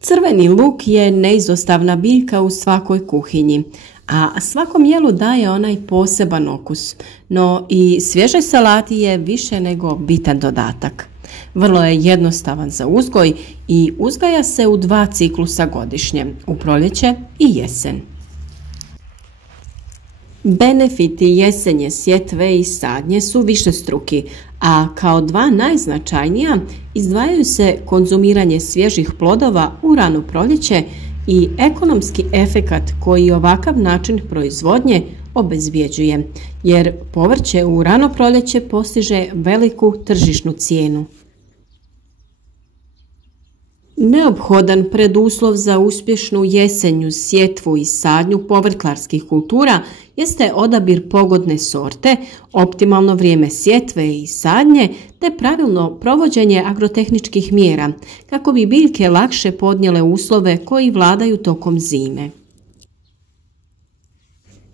Crveni luk je neizostavna biljka u svakoj kuhinji, a svakom jelu daje onaj poseban okus, no i svježoj salati je više nego bitan dodatak. Vrlo je jednostavan za uzgoj i uzgaja se u 2 ciklusa godišnje, u proljeće i jesen. Benefiti jesenje sjetve i sadnje su višestruki, a kao 2 najznačajnija izdvajaju se konzumiranje svježih plodova u rano proljeće i ekonomski efekat koji ovakav način proizvodnje obezbjeđuje, jer povrće u rano proljeće postiže veliku tržišnu cijenu. Neophodan preduslov za uspješnu jesenju sjetvu i sadnju povrtlarskih kultura jeste odabir pogodne sorte, optimalno vrijeme sjetve i sadnje te pravilno provođenje agrotehničkih mjera kako bi biljke lakše podnijele uslove koji vladaju tokom zime.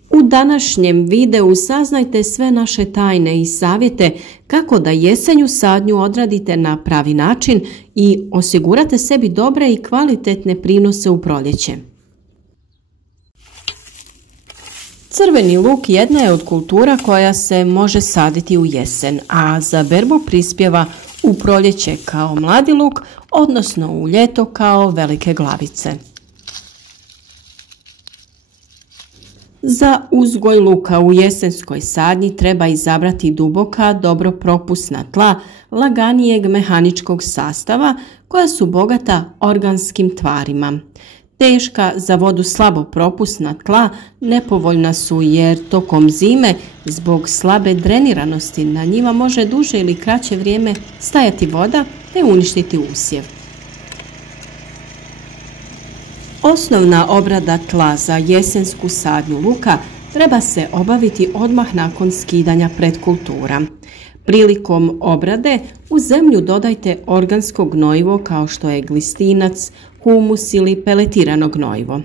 U današnjem videu saznajte sve naše tajne i savjete kako da jesenju sadnju odradite na pravi način i osigurate sebi dobre i kvalitetne prinose u proljeće. Crveni luk jedna je od kultura koja se može saditi u jesen, a za berbu prispjeva u proljeće kao mladi luk, odnosno u ljeto kao velike glavice. Za uzgoj luka u jesenskoj sadnji treba izabrati duboka, dobro propusna tla laganijeg mehaničkog sastava koja su bogata organskim tvarima. Teška, za vodu slabo propusna tla nepovoljna su jer tokom zime zbog slabe dreniranosti na njima može duže ili kraće vrijeme stajati voda te uništiti usjev. Osnovna obrada tla za jesensku sadnju luka treba se obaviti odmah nakon skidanja predkultura. Prilikom obrade u zemlju dodajte organsko gnojivo kao što je glistinac, humus ili peletirano gnojivo.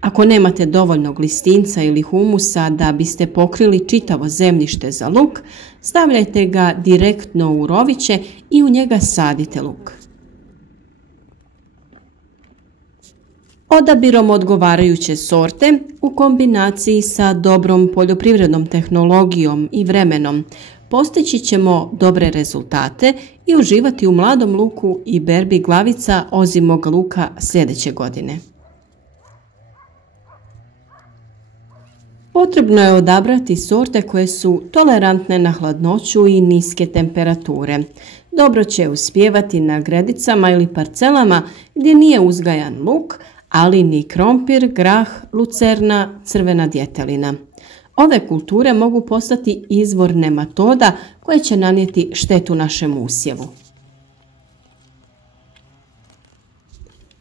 Ako nemate dovoljno glistinca ili humusa da biste pokrili čitavo zemljište za luk, stavljajte ga direktno u roviće i u njega sadite luk. Odabirom odgovarajuće sorte u kombinaciji sa dobrom poljoprivrednom tehnologijom i vremenom postići ćemo dobre rezultate i uživati u mladom luku i berbi glavica ozimog luka sljedeće godine. Potrebno je odabrati sorte koje su tolerantne na hladnoću i niske temperature. Dobro će uspijevati na gredicama ili parcelama gdje nije uzgajan luk, ali ni krompir, grah, lucerna, crvena djetelina. Ove kulture mogu postati izvor nematoda koje će nanijeti štetu našem usjevu.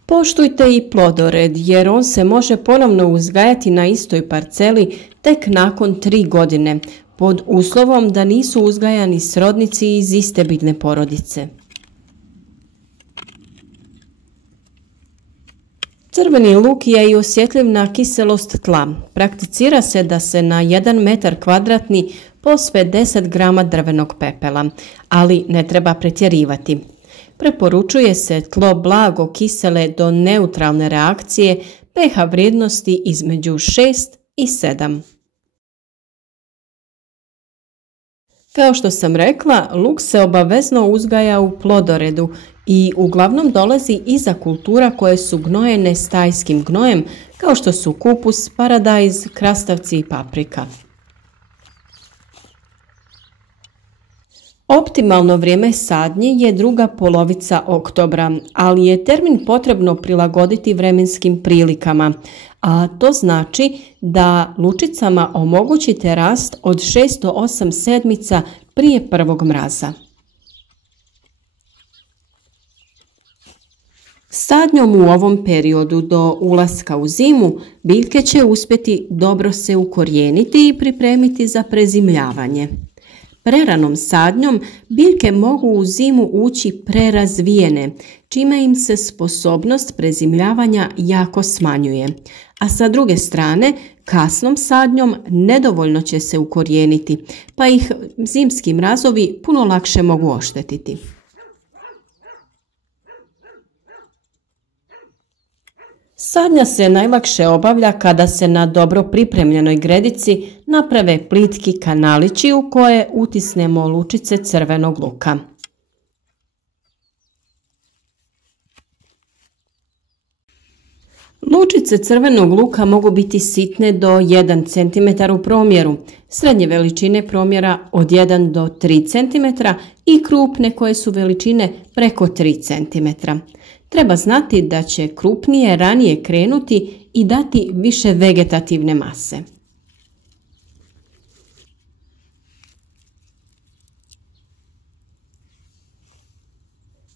Poštujte i plodored jer on se može ponovno uzgajati na istoj parceli tek nakon 3 godine, pod uslovom da nisu uzgajani srodnici iz iste biljne porodice. Crveni luk je i osjetljiv na kiselost tla. Prakticira se da se na 1 metar kvadratni pospe 10 grama drvenog pepela, ali ne treba pretjerivati. Preporučuje se tlo blago kisele do neutralne reakcije pH vrijednosti između 6 i 7. Kao što sam rekla, luk se obavezno uzgaja u plodoredu i uglavnom dolazi iza kultura koje su gnojene stajskim gnojem, kao što su kupus, paradajz, krastavci i paprika. Optimalno vrijeme sadnje je druga polovica oktobra, ali je termin potrebno prilagoditi vremenskim prilikama, a to znači da lučicama omogućite rast od 6 do 8 sedmica prije prvog mraza. Sadnjom u ovom periodu do ulaska u zimu biljke će uspjeti dobro se ukorijeniti i pripremiti za prezimljavanje. Preranom sadnjom biljke mogu u zimu ući prerazvijene, čime im se sposobnost prezimljavanja jako smanjuje, a sa druge strane kasnom sadnjom nedovoljno će se ukorijeniti, pa ih zimski mrazovi puno lakše mogu oštetiti. Sadnja se najlakše obavlja kada se na dobro pripremljenoj gredici naprave plitki kanalići u koje utisnemo lučice crvenog luka. Lučice crvenog luka mogu biti sitne do 1 cm u promjeru, srednje veličine promjera od 1 do 3 cm i krupne koje su veličine preko 3 cm. Treba znati da će krupnije ranije krenuti i dati više vegetativne mase.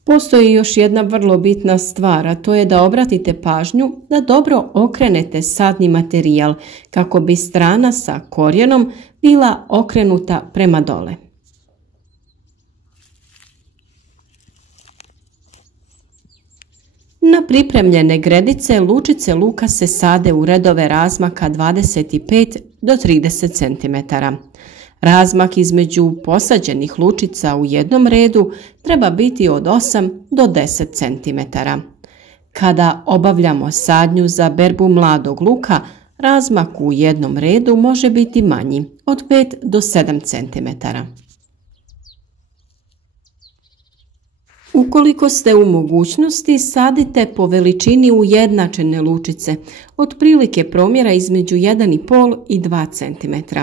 Postoji još jedna vrlo bitna stvar, a to je da obratite pažnju da dobro okrenete sadni materijal kako bi strana sa korijenom bila okrenuta prema dole. Na pripremljene gredice lučice luka se sade u redove razmaka 25 do 30 cm. Razmak između posađenih lučica u jednom redu treba biti od 8 do 10 cm. Kada obavljamo sadnju za berbu mladog luka, razmak u jednom redu može biti manji, od 5 do 7 cm. Ukoliko ste u mogućnosti, sadite po veličini ujednačene lučice, otprilike promjera između 1,5 i 2 cm.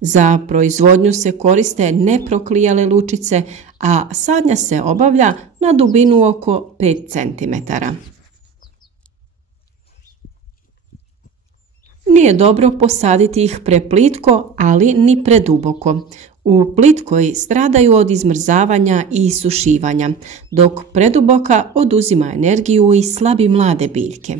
Za proizvodnju se koriste neproklijale lučice, a sadnja se obavlja na dubinu oko 5 cm. Nije dobro posaditi ih preplitko, ali ni preduboko. U plitkoj stradaju od izmrzavanja i sušivanja, dok preduboka oduzima energiju i slabi mlade biljke.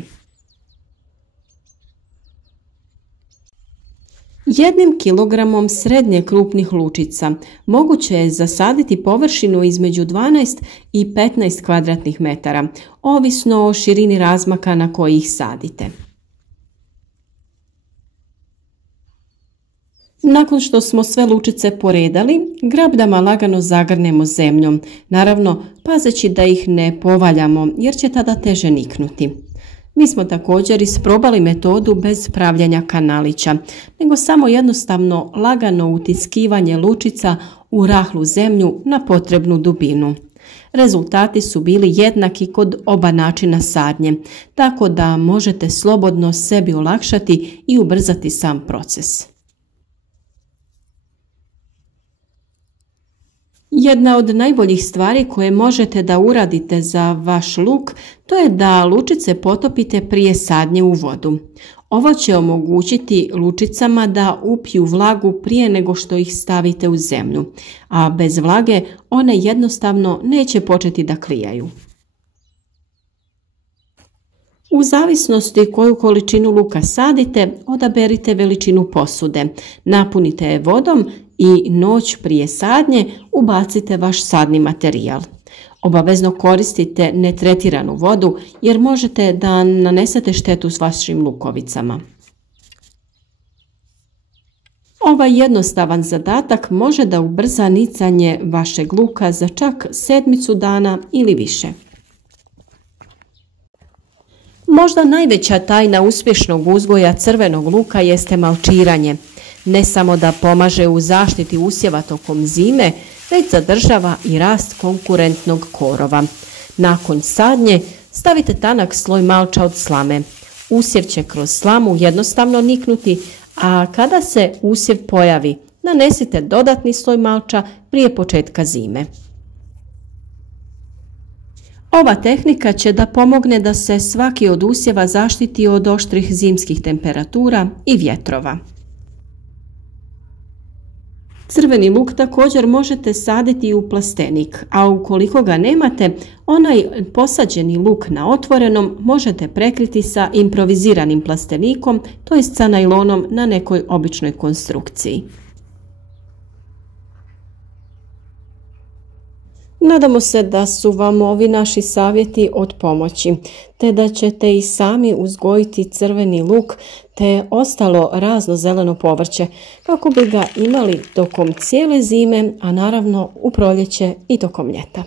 1 kilogramom srednje krupnih lučica moguće je zasaditi površinu između 12 i 15 kvadratnih metara, ovisno o širini razmaka na koji ih sadite. Nakon što smo sve lučice poredali, grabdama lagano zagrnemo zemljom, naravno pazeći da ih ne povaljamo jer će tada teže niknuti. Mi smo također isprobali metodu bez pravljanja kanalića, nego samo jednostavno lagano utiskivanje lučica u rahlu zemlju na potrebnu dubinu. Rezultati su bili jednaki kod oba načina sadnje, tako da možete slobodno sebi olakšati i ubrzati sam proces. Jedna od najboljih stvari koje možete da uradite za vaš luk, to je da lučice potopite prije sadnje u vodu. Ovo će omogućiti lučicama da upiju vlagu prije nego što ih stavite u zemlju, a bez vlage one jednostavno neće početi da klijaju. U zavisnosti koju količinu luka sadite, odaberite veličinu posude, napunite je vodom i noć prije sadnje ubacite vaš sadni materijal. Obavezno koristite netretiranu vodu jer možete da nanesete štetu s vašim lukovicama. Ovaj jednostavan zadatak može da ubrza nicanje vašeg luka za čak 7 dana ili više. Možda najveća tajna uspješnog uzgoja crvenog luka jeste malčiranje. Ne samo da pomaže u zaštiti usjeva tokom zime, već zadržava i rast konkurentnog korova. Nakon sadnje stavite tanak sloj malča od slame. Usjev će kroz slamu jednostavno niknuti, a kada se usjev pojavi, nanesite dodatni sloj malča prije početka zime. Ova tehnika će da pomogne da se svaki od usjeva zaštiti od oštrih zimskih temperatura i vjetrova. Crveni luk također možete saditi u plastenik, a ukoliko ga nemate, onaj posađeni luk na otvorenom možete prekriti sa improviziranim plastenikom, to jest sa najlonom na nekoj običnoj konstrukciji. Nadamo se da su vam ovi naši savjeti od pomoći, te da ćete i sami uzgojiti crveni luk te ostalo razno zeleno povrće kako bi ga imali tokom cijele zime, a naravno u proljeće i tokom ljeta.